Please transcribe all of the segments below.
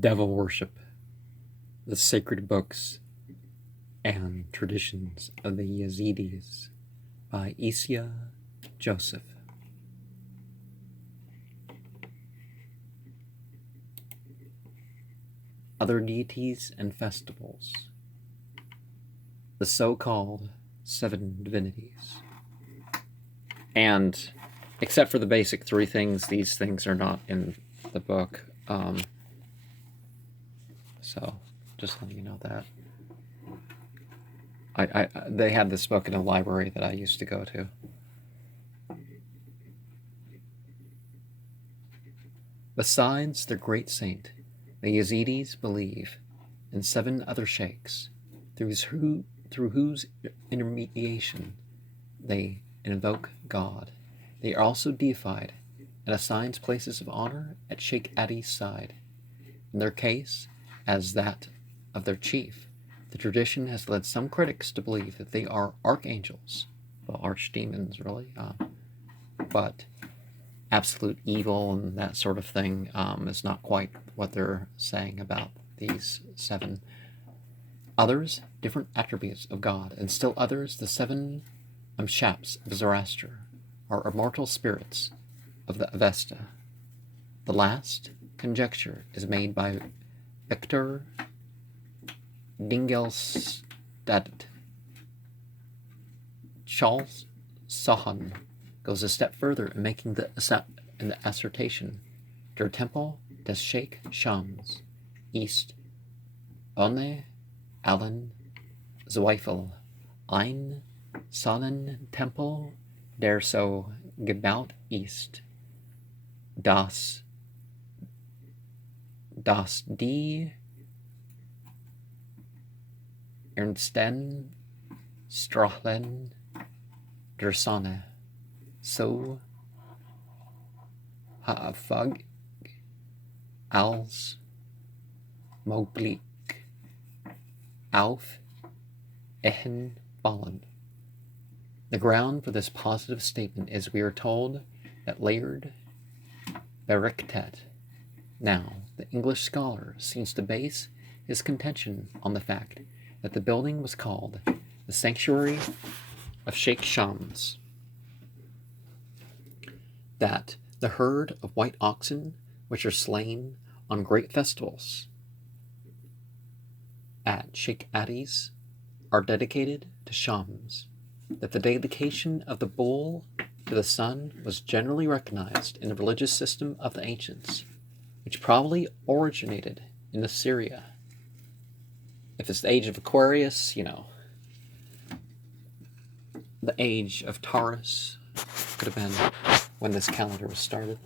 Devil Worship, the Sacred Books and Traditions of the Yazidis by Isya Joseph. Other deities and festivals. The so-called seven divinities. And except for the basic three things, these things are not in the book. So just letting you know that. They had this book in a library that I used to go to. Besides their great saint, the Yazidis believe in seven other sheikhs, through whose intermediation they invoke God. They are also deified and assigns places of honor at Sheikh Adi's side. In their case, as that of their chief, the tradition has led some critics to believe that they are archangels, well, archdemons really, but absolute evil and that sort of thing is not quite what they're saying about these seven. Others, different attributes of God, and still others, the seven Shaps of Zoroaster, are immortal spirits of the Avesta. The last conjecture is made by Victor Dingelstadt. Charles Sahan goes a step further in making the assertion. Der Tempel des Sheikh Shams ist ohne allen Zweifel ein Sonnentempel, der so gebaut ist, dass die ernsten Strahlen der Sonne so häufig als möglich auf ihn fallen. The ground for this positive statement is, we are told, that Laird Berichtet. Now, the English scholar seems to base his contention on the fact that the building was called the Sanctuary of Sheikh Shams, that the herd of white oxen which are slain on great festivals at Sheikh Adi's are dedicated to Shams, that the dedication of the bull to the sun was generally recognized in the religious system of the ancients, which probably originated in Assyria. If it's the age of Aquarius, the age of Taurus could have been when this calendar was started.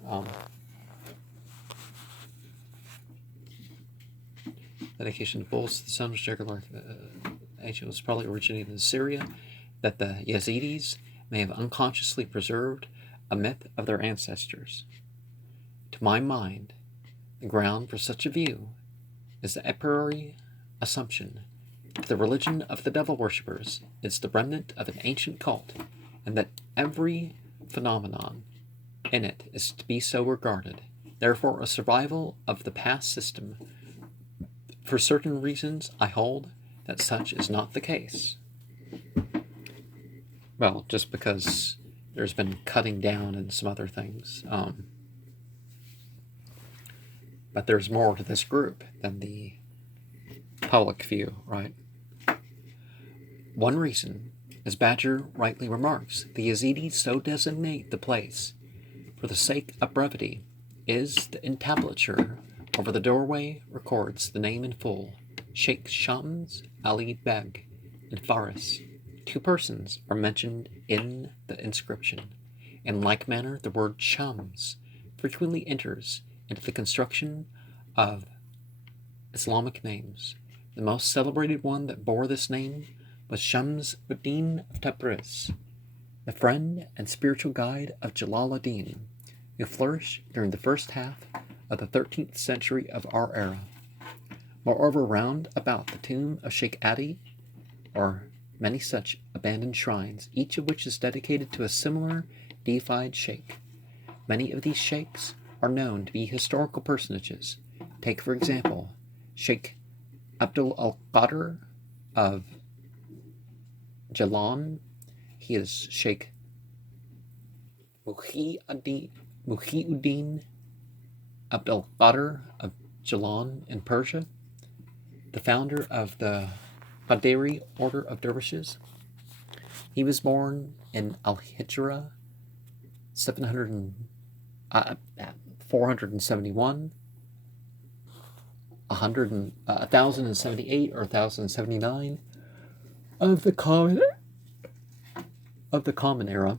Dedication of bulls to the sun was ancient was probably originated in Syria, that the Yazidis may have unconsciously preserved a myth of their ancestors. To my mind, the ground for such a view is the a priori assumption that the religion of the devil worshippers is the remnant of an ancient cult, and that every phenomenon in it is to be so regarded, therefore a survival of the past system. For certain reasons, I hold that such is not the case. Well, just because there's been cutting down and some other things. But there's more to this group than the public view, right? One reason, as Badger rightly remarks, the Yazidis so designate the place, for the sake of brevity, is the entablature over the doorway records the name in full, Sheikh Shams Ali Beg and Faris. Two persons are mentioned in the inscription. In like manner, the word Shams frequently enters into the construction of Islamic names. The most celebrated one that bore this name was Shams ud-Din of Tabriz, the friend and spiritual guide of Jalaluddin, who flourished during the first half of the 13th century of our era. Moreover, round about the tomb of Sheikh Adi are many such abandoned shrines, each of which is dedicated to a similar deified sheikh. Many of these sheikhs are known to be historical personages, Take, for example, Sheikh Abdul al-Qadir of Jalan. He is Sheikh Muhyiddin Abdul Qadir of Jalan in Persia, the founder of the Qadiri order of dervishes. He was born in Al-Hijra 471, 1078 or 1079 of the Common Era,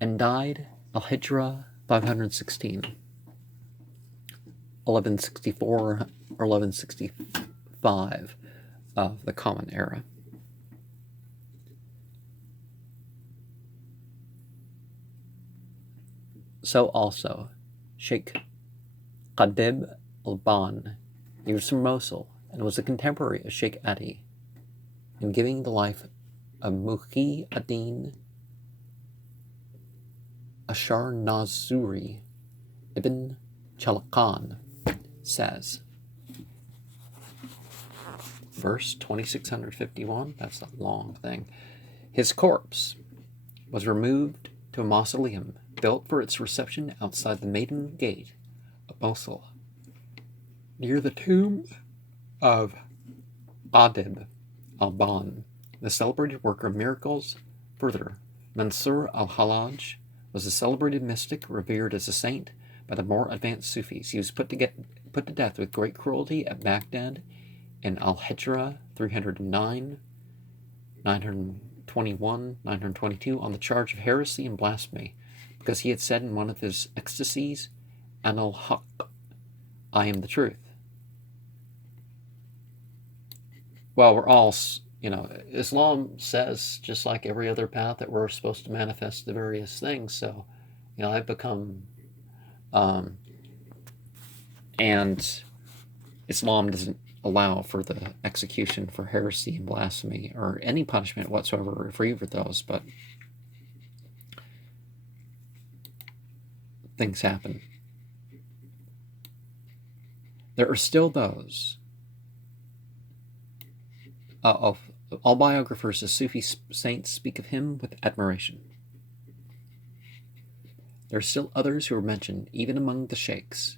and died Al-Hijra 516, 1164 or 1165 of the Common Era. So also, Sheikh Qadib al-Ban, he was from Mosul and was a contemporary of Sheikh Adi, in giving the life of Muhyiddin Ashar Nazuri ibn Chalaqan says, verse 2651, that's a long thing, his corpse was removed to a mausoleum built for its reception outside the Maiden Gate of Mosul, near the tomb of Qadib al-Ban, the celebrated worker of miracles. Further, Mansur al-Hallaj was a celebrated mystic revered as a saint by the more advanced Sufis. He was put to death with great cruelty at Baghdad in Al-Hijra 309, 921, 922 on the charge of heresy and blasphemy, because he had said in one of his ecstasies, Anal Haq, I am the truth. Well, we're all, Islam says, just like every other path, that we're supposed to manifest the various things. So, I've become, and Islam doesn't allow for the execution for heresy and blasphemy or any punishment whatsoever for either of those, but things happen. There are still those. All biographers of Sufi saints speak of him with admiration. There are still others who are mentioned even among the sheikhs,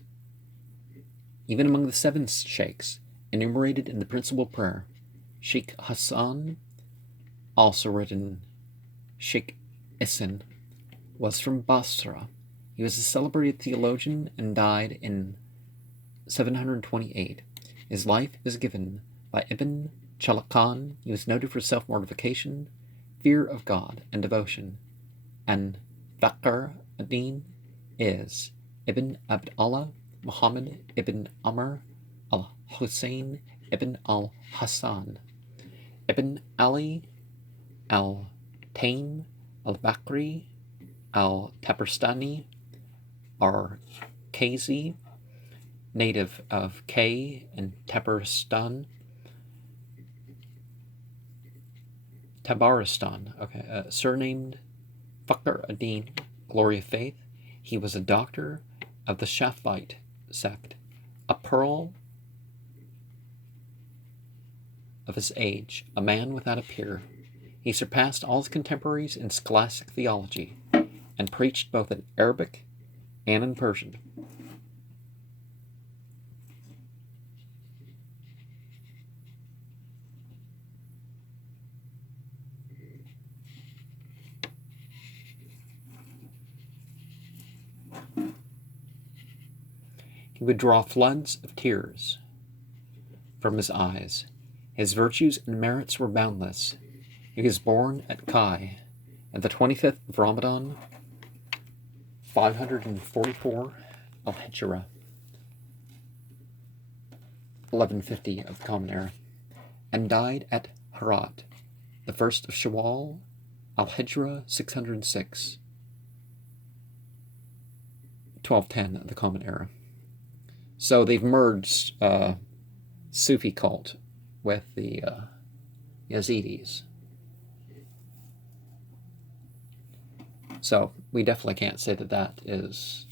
even among the 7 sheikhs enumerated in the principal prayer. Sheikh Hassan, also written Sheikh Isin, was from Basra. He was a celebrated theologian and died in 728. His life is given by Ibn Chalaqan. He was noted for self-mortification, fear of God, and devotion. And Fakhr ad-Din is Ibn Abdallah Muhammad ibn Amr al-Hussein ibn al-Hassan ibn Ali al-Taim al-Bakri al-Tabarstani Kazi, native of Kay in Tabaristan, surnamed Fakhr ad-Din, glory of faith. He was a doctor of the Shafite sect, a pearl of his age, a man without a peer. He surpassed all his contemporaries in scholastic theology, and preached both in Arabic and in Persian. He would draw floods of tears from his eyes. His virtues and merits were boundless. He was born at Kai at the 25th of Ramadan, 544 Al-Hijra, 1150 of the Common Era, and died at Herat, the 1st of Shawwal, Al-Hijra 606, 1210 of the Common Era. So they've merged Sufi cult with the Yazidis. So we definitely can't say that that is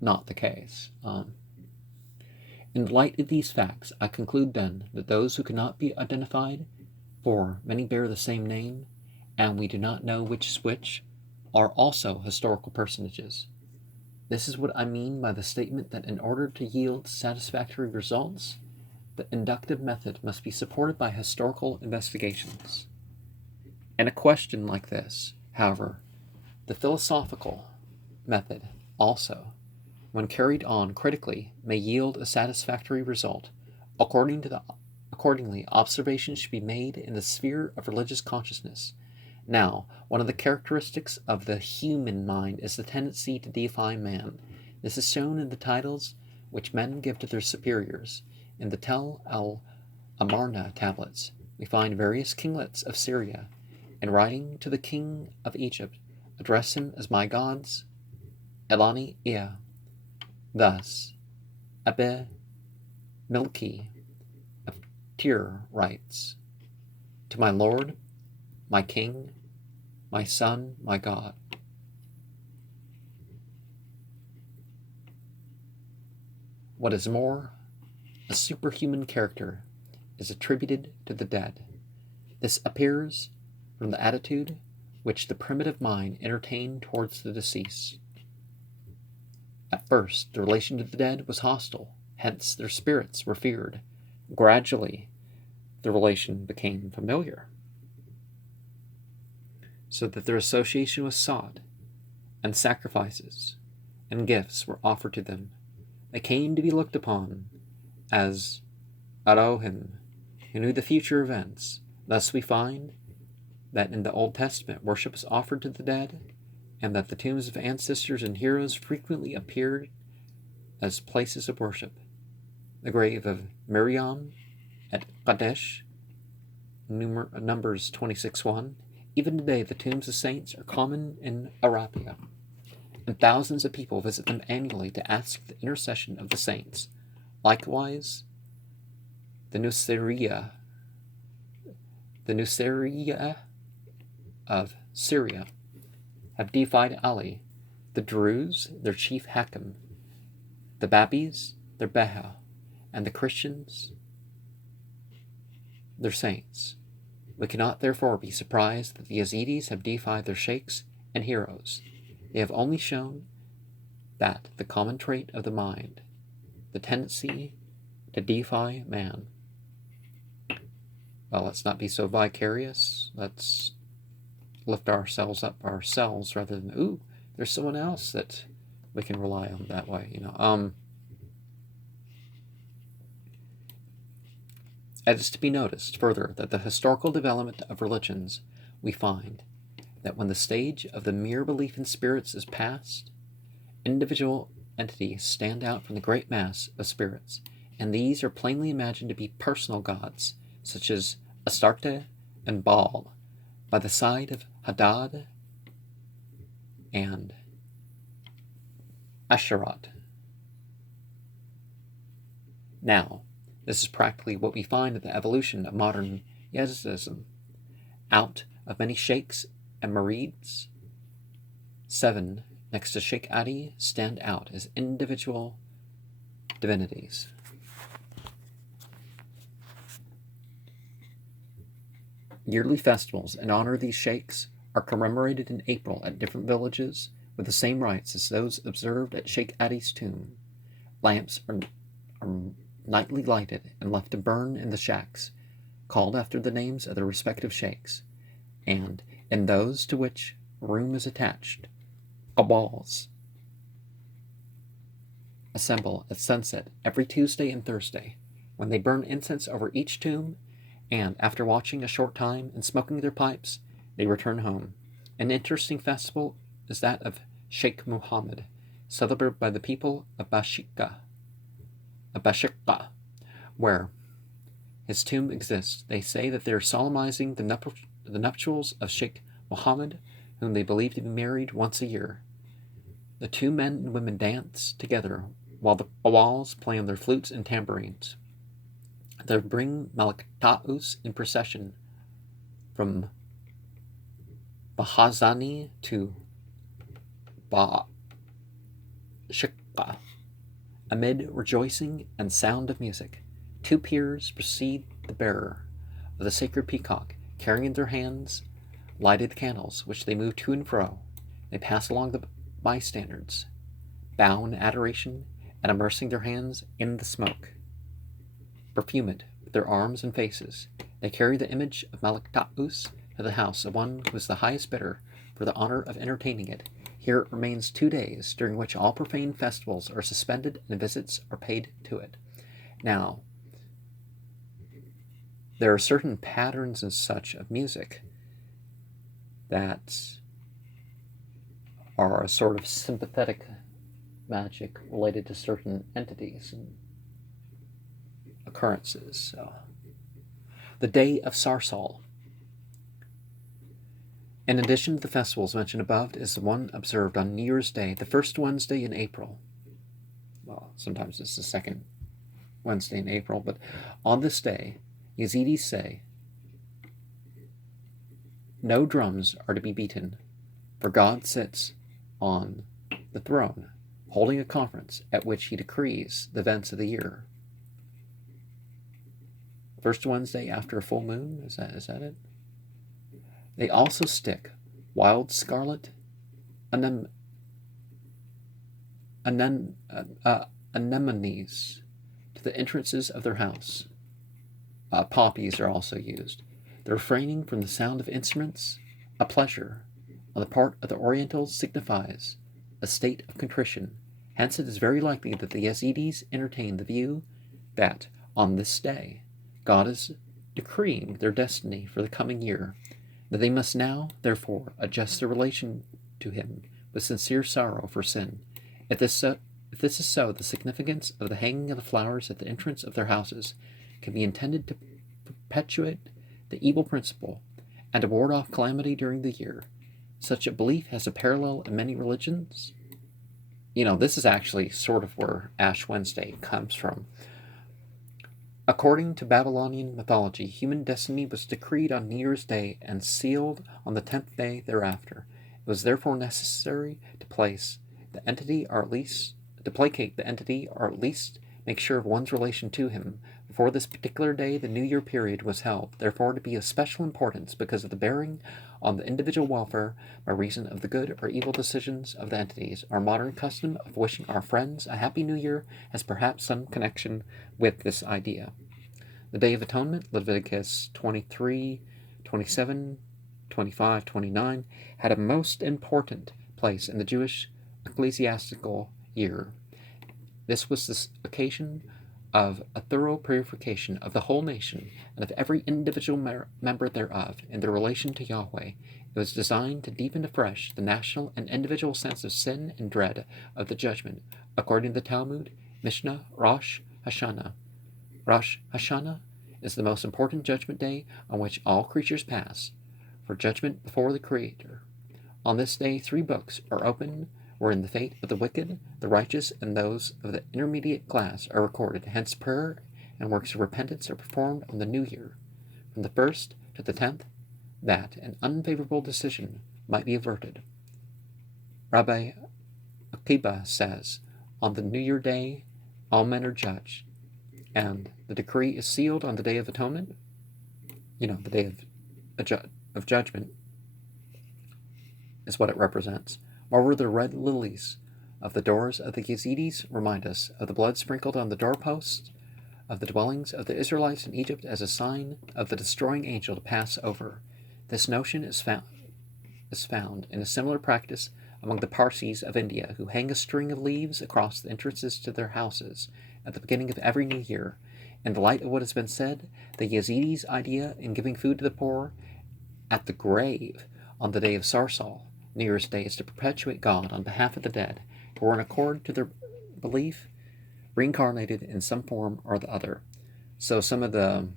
not the case. In light of these facts, I conclude then that those who cannot be identified, for many bear the same name, and we do not know which is which, are also historical personages. This is what I mean by the statement that in order to yield satisfactory results, the inductive method must be supported by historical investigations. In a question like this, however, the philosophical method also, when carried on critically, may yield a satisfactory result. Accordingly, observations should be made in the sphere of religious consciousness. Now, one of the characteristics of the human mind is the tendency to deify man. This is shown in the titles which men give to their superiors. In the Tel el-Amarna tablets, we find various kinglets of Syria, in writing to the king of Egypt, address him as my gods, Elani Ea. Thus, Abe Milki of Tyre writes, to my lord, my king, my son, my God. What is more, a superhuman character is attributed to the dead. This appears from the attitude which the primitive mind entertained towards the deceased. At first, the relation to the dead was hostile, hence their spirits were feared. Gradually, the relation became familiar, so that their association was sought, and sacrifices and gifts were offered to them. They came to be looked upon as Elohim, who knew the future events. Thus we find that in the Old Testament worship is offered to the dead, and that the tombs of ancestors and heroes frequently appeared as places of worship. The grave of Miriam at Kadesh, Numbers 26:1. Even today, the tombs of saints are common in Arabia, and thousands of people visit them annually to ask the intercession of the saints. Likewise, the Nusayriya of Syria have deified Ali, the Druze their chief hakim, the Babis their Beha, and the Christians their saints. We cannot therefore be surprised that the Yazidis have deified their sheikhs and heroes. They have only shown that the common trait of the mind, the tendency to deify man. Well, let's not be so vicarious. Let's lift ourselves up ourselves rather than, ooh, there's someone else that we can rely on that way, It is to be noticed further that the historical development of religions, we find that when the stage of the mere belief in spirits is past, individual entities stand out from the great mass of spirits, and these are plainly imagined to be personal gods, such as Astarte and Baal, by the side of Hadad and Asherat. Now, this is practically what we find in the evolution of modern Yazidism. Out of many sheikhs and murids, 7, next to Sheikh Adi, stand out as individual divinities. Yearly festivals in honor of these sheikhs are commemorated in April at different villages with the same rites as those observed at Sheikh Adi's tomb. Lamps are nightly lighted and left to burn in the shacks, called after the names of their respective sheikhs, and in those to which room is attached, Qabbals assemble at sunset every Tuesday and Thursday, when they burn incense over each tomb, and after watching a short time and smoking their pipes, they return home. An interesting festival is that of Sheikh Muhammad, celebrated by the people of Bashika, where his tomb exists. They say that they are solemnizing the nuptials of Sheikh Muhammad, whom they believe to be married once a year. The two men and women dance together while the Awals play on their flutes and tambourines. They bring Malak-Ta'us in procession from Bahazani to Bashika, Amid rejoicing and sound of music, two peers precede the bearer of the sacred peacock, carrying in their hands lighted candles, which they move to and fro. They pass along the bystanders, bow in adoration, and immersing their hands in the smoke, perfumed with their arms and faces, they carry the image of Malik Taus to the house of one who is the highest bidder for the honor of entertaining it. Here it remains 2 days, during which all profane festivals are suspended and visits are paid to it. Now, there are certain patterns and such of music that are a sort of sympathetic magic related to certain entities and occurrences. So, the Day of Sarsal. In addition to the festivals mentioned above, is the one observed on New Year's Day, the first Wednesday in April. Well, sometimes it's the second Wednesday in April, but on this day, Yazidis say, no drums are to be beaten, for God sits on the throne, holding a conference at which he decrees the events of the year. First Wednesday after a full moon, is that it? They also stick wild scarlet anemones to the entrances of their house. Poppies are also used. The refraining from the sound of instruments, a pleasure, on the part of the Orientals signifies a state of contrition. Hence it is very likely that the Yazidis entertain the view that, on this day, God is decreeing their destiny for the coming year, that they must now, therefore, adjust their relation to him with sincere sorrow for sin. If this is so, the significance of the hanging of the flowers at the entrance of their houses can be intended to perpetuate the evil principle and to ward off calamity during the year. Such a belief has a parallel in many religions. This is actually sort of where Ash Wednesday comes from. According to Babylonian mythology, human destiny was decreed on New Year's Day and sealed on the 10th day thereafter. It was therefore necessary to placate the entity, or at least make sure of one's relation to him. Before this particular day, the New Year period was held, therefore to be of special importance because of the bearing on the individual welfare by reason of the good or evil decisions of the entities. Our modern custom of wishing our friends a happy New Year has perhaps some connection with this idea. The Day of Atonement, Leviticus 23, 27, 25, 29, had a most important place in the Jewish ecclesiastical year. This was the occasion of a thorough purification of the whole nation and of every individual member thereof in their relation to Yahweh. It was designed to deepen afresh the national and individual sense of sin and dread of the judgment. According to the Talmud, Mishnah, Rosh Hashanah. Rosh Hashanah is the most important judgment day on which all creatures pass for judgment before the Creator. On this day, 3 books are opened wherein the fate of the wicked, the righteous, and those of the intermediate class are recorded. Hence, prayer and works of repentance are performed on the New Year, from the 1st to the 10th, that an unfavorable decision might be averted. Rabbi Akiba says, on the New Year day, all men are judged, and the decree is sealed on the Day of Atonement, the Day of Judgment is what it represents. Moreover, the red lilies of the doors of the Yazidis remind us of the blood sprinkled on the doorposts of the dwellings of the Israelites in Egypt as a sign of the destroying angel to pass over. This notion is found in a similar practice among the Parsis of India, who hang a string of leaves across the entrances to their houses at the beginning of every new year. In the light of what has been said, the Yazidis' idea in giving food to the poor at the grave on the day of Sarsal, New Year's Day, is to perpetuate God on behalf of the dead, who are in accord to their belief, reincarnated in some form or the other. So some of the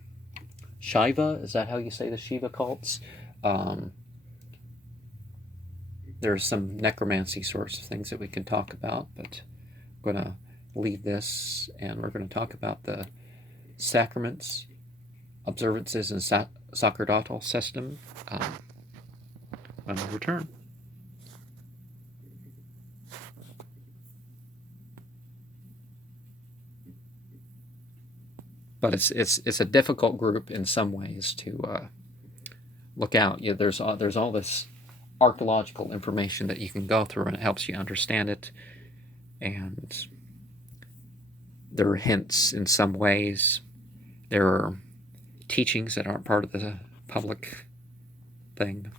Shiva, is that how you say the Shiva cults? There's some necromancy sorts of things that we can talk about, but I'm going to leave this, and we're going to talk about the sacraments, observances, and sacerdotal system when we return. but it's a difficult group in some ways to look out. Yeah, there's all this archaeological information that you can go through, and it helps you understand it. And there are hints in some ways. There are teachings that aren't part of the public thing.